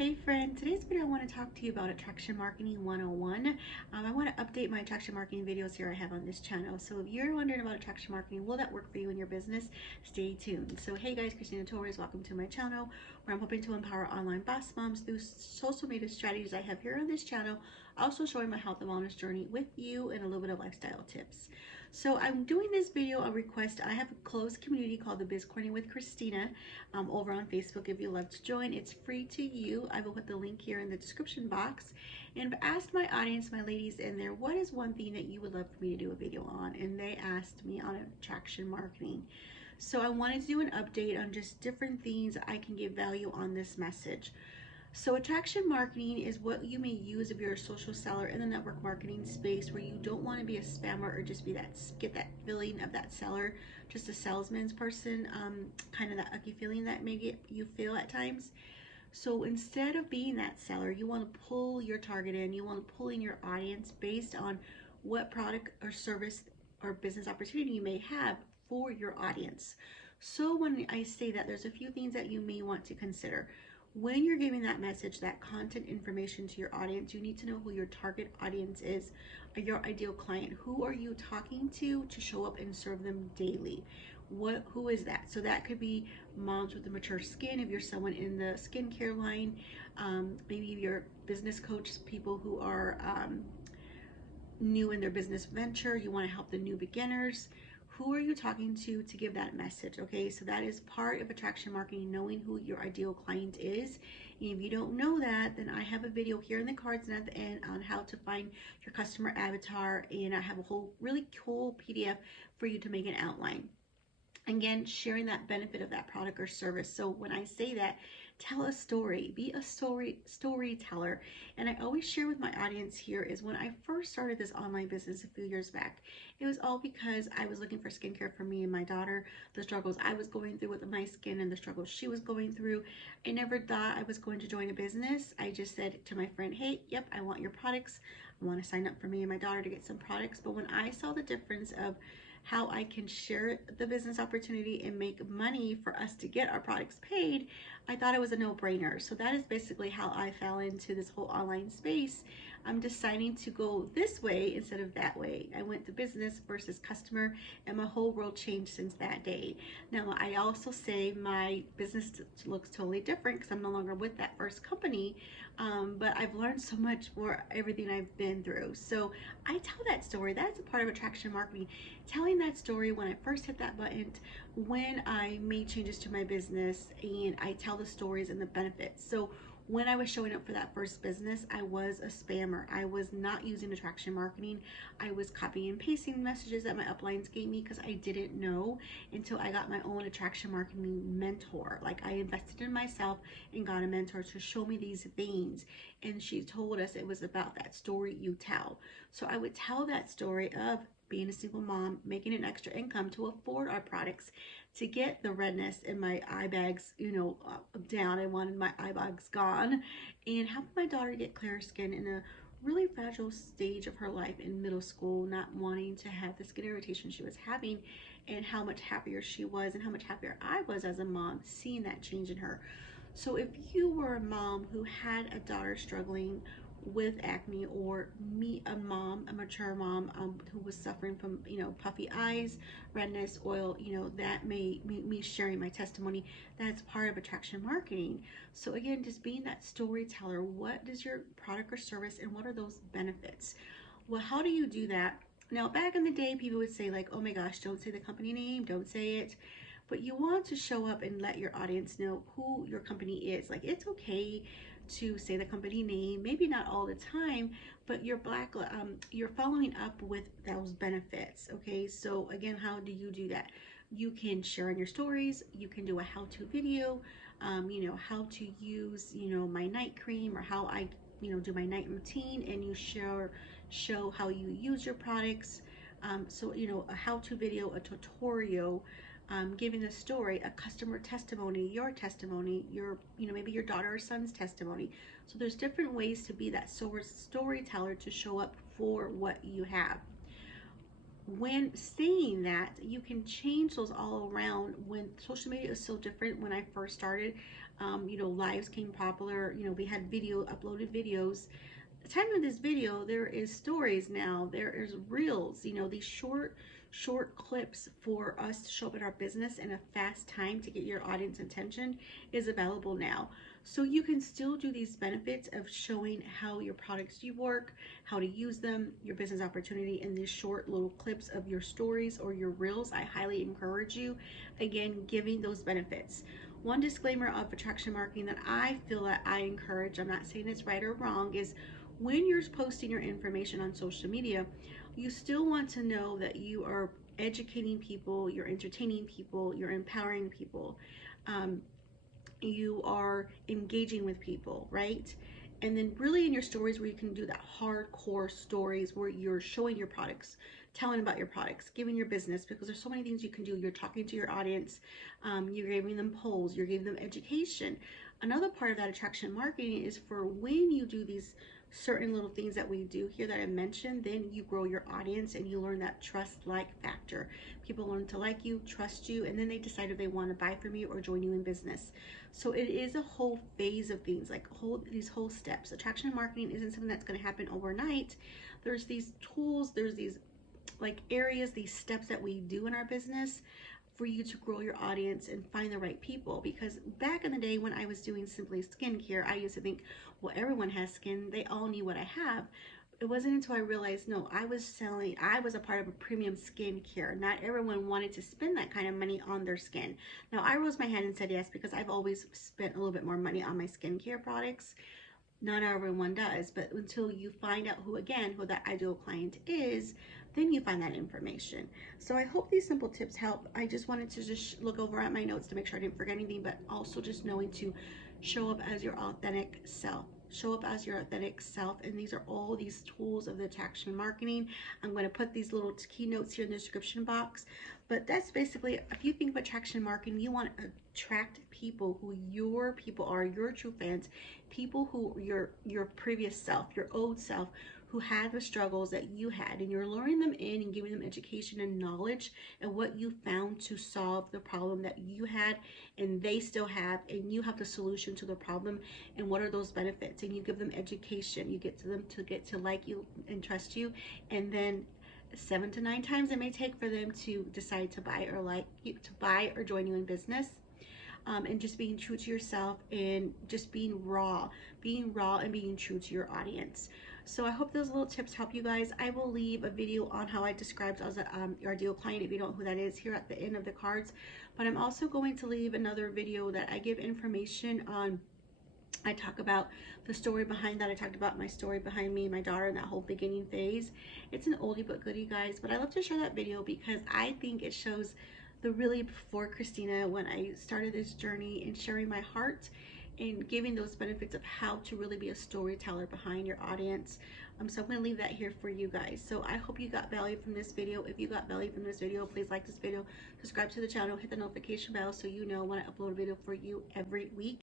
Hey friend, today's video I want to talk to you about attraction marketing 101. I want to update my attraction marketing videos here I have on this channel. So if you're wondering about attraction marketing, will that work for you in your business? Stay tuned. So hey guys, Kristeena Torres, welcome to my channel where I'm hoping to empower online boss moms through social media strategies I have here on this channel, also showing my health and wellness journey with you and a little bit of lifestyle tips. So I'm doing this video a request. I have a closed community called the Biz Corner with Kristeena over on Facebook. If you'd love to join, it's free to you. I will put the link here in the description box. And I've asked my audience, my ladies in there, what is one thing that you would love for me to do a video on? And they asked me on attraction marketing. So I wanted to do an update on just different things I can give value on this message. So attraction marketing is what you may use if you're a social seller in the network marketing space where you don't want to be a spammer or just be that, get that feeling of that seller, just a salesman's person, kind of that icky feeling that maybe you feel at times. So instead of being that seller, you want to pull your target in, you want to pull in your audience based on what product or service or business opportunity you may have for your audience. So when I say that, there's a few things that you may want to consider. When you're giving that message, that content information to your audience, you need to know who your target audience is, your ideal client. Who are you talking to show up and serve them daily? Who is that? So that could be moms with a mature skin, if you're someone in the skincare line, maybe your business coach, people who are new in their business venture, you want to help the new beginners. Who are you talking to give that message? Okay, so that is part of attraction marketing, knowing who your ideal client is. And if you don't know that, then I have a video here in the cards and at the end on how to find your customer avatar, and I have a whole really cool PDF for you to make an outline. Again, sharing that benefit of that product or service. So when I say that, tell a story, be a storyteller. And I always share with my audience here is when I first started this online business a few years back, it was all because I was looking for skincare for me and my daughter, the struggles I was going through with my skin and the struggles she was going through. I never thought I was going to join a business. I just said to my friend, hey, yep, I want your products. I want to sign up for me and my daughter to get some products. But when I saw the difference of how I can share the business opportunity and make money for us to get our products paid, I thought it was a no-brainer. So that is basically how I fell into this whole online space. I'm deciding to go this way instead of that way. I went to business versus customer, and my whole world changed since that day. Now, I also say my business looks totally different because I'm no longer with that first company, but I've learned so much for everything I've been through. So I tell that story. That's a part of attraction marketing. Telling that story when I first hit that button, when I made changes to my business, and I tell the stories and the benefits. So when I was showing up for that first business, I was a spammer. I was not using attraction marketing. I was copying and pasting messages that my uplines gave me because I didn't know until I got my own attraction marketing mentor. Like, I invested in myself and got a mentor to show me these things. And she told us it was about that story you tell. So I would tell that story of being a single mom, making an extra income to afford our products, to get the redness in my eye bags, down. I wanted my eye bags gone, and help my daughter get clear skin in a really fragile stage of her life in middle school, not wanting to have the skin irritation she was having, and how much happier she was and how much happier I was as a mom seeing that change in her. So if you were a mom who had a daughter struggling with acne, or a mature mom who was suffering from puffy eyes, redness, oil, that may me sharing my testimony, that's part of attraction marketing. So again, just being that storyteller. What is your product or service, and what are those benefits? Well, how do you do that? Now, back in the day, people would say like, oh my gosh, don't say the company name, don't say it. But you want to show up and let your audience know who your company is. Like, it's okay to say the company name, maybe not all the time, but you're following up with those benefits. Okay, so again, how do you do that? You can share on your stories. You can do a how-to video, how to use, my night cream, or how I, do my night routine, and you show how you use your products. So, a how-to video, a tutorial, giving a story, a customer testimony, your testimony, maybe your daughter or son's testimony. So there's different ways to be that storyteller, to show up for what you have. When saying that, you can change those all around. When social media is so different, when I first started, You know, lives came popular. You know, we had uploaded videos. The time of this video, there is stories now. There is reels. You know, these short clips for us to show up in our business in a fast time to get your audience attention is available now. So you can still do these benefits of showing how your products do work, how to use them, your business opportunity in these short little clips of your stories or your reels. I highly encourage you, again, giving those benefits. One disclaimer of attraction marketing that I feel that I encourage, I'm not saying it's right or wrong, is when you're posting your information on social media, you still want to know that you are educating people, you're entertaining people, you're empowering people. Um, you are engaging with people, right? And then really in your stories where you can do that hardcore stories where you're showing your products, telling about your products, giving your business, because there's so many things you can do. You're talking to your audience, you're giving them polls, you're giving them education. Another part of that attraction marketing is for when you do these certain little things that we do here that I mentioned, then you grow your audience and you learn that trust like factor. People learn to like you, trust you, and then they decide if they want to buy from you or join you in business. So it is a whole phase of things, like these whole steps. Attraction marketing isn't something that's going to happen overnight. There's these tools, there's these like areas, these steps that we do in our business for you to grow your audience and find the right people. Because back in the day when I was doing simply skincare, I used to think, well, everyone has skin, they all need what I have. It wasn't until I realized, no, I was a part of a premium skincare. Not everyone wanted to spend that kind of money on their skin. Now, I rose my hand and said yes because I've always spent a little bit more money on my skincare products. Not everyone does, but until you find out who that ideal client is, then you find that information. So I hope these simple tips help. I just wanted to just look over at my notes to make sure I didn't forget anything, but also just knowing to show up as your authentic self. Show up as your authentic self. And these are all these tools of the attraction marketing. I'm going to put these little keynotes here in the description box. But that's basically, if you think of attraction marketing, you want to attract people who your people are, your true fans, people who your previous self, your old self, who had the struggles that you had, and you're luring them in and giving them education and knowledge and what you found to solve the problem that you had and they still have, and you have the solution to the problem and what are those benefits, and you give them education. You get to them to get to like you and trust you, and then 7 to 9 times it may take for them to decide to buy or like you, to buy or join you in business. And just being true to yourself and just being raw and being true to your audience. So I hope those little tips help you guys. I will leave a video on how I described as your ideal client, if you don't know who that is, here at the end of the cards. But I'm also going to leave another video that I give information on. I talk about the story behind that. I talked about my story behind me and my daughter in that whole beginning phase. It's an oldie but goodie, guys, but I love to share that video because I think it shows the really before Kristeena, when I started this journey and sharing my heart and giving those benefits of how to really be a storyteller behind your audience. So I'm going to leave that here for you guys. So I hope you got value from this video. If you got value from this video, please like this video, subscribe to the channel, hit the notification bell so you know when I upload a video for you every week.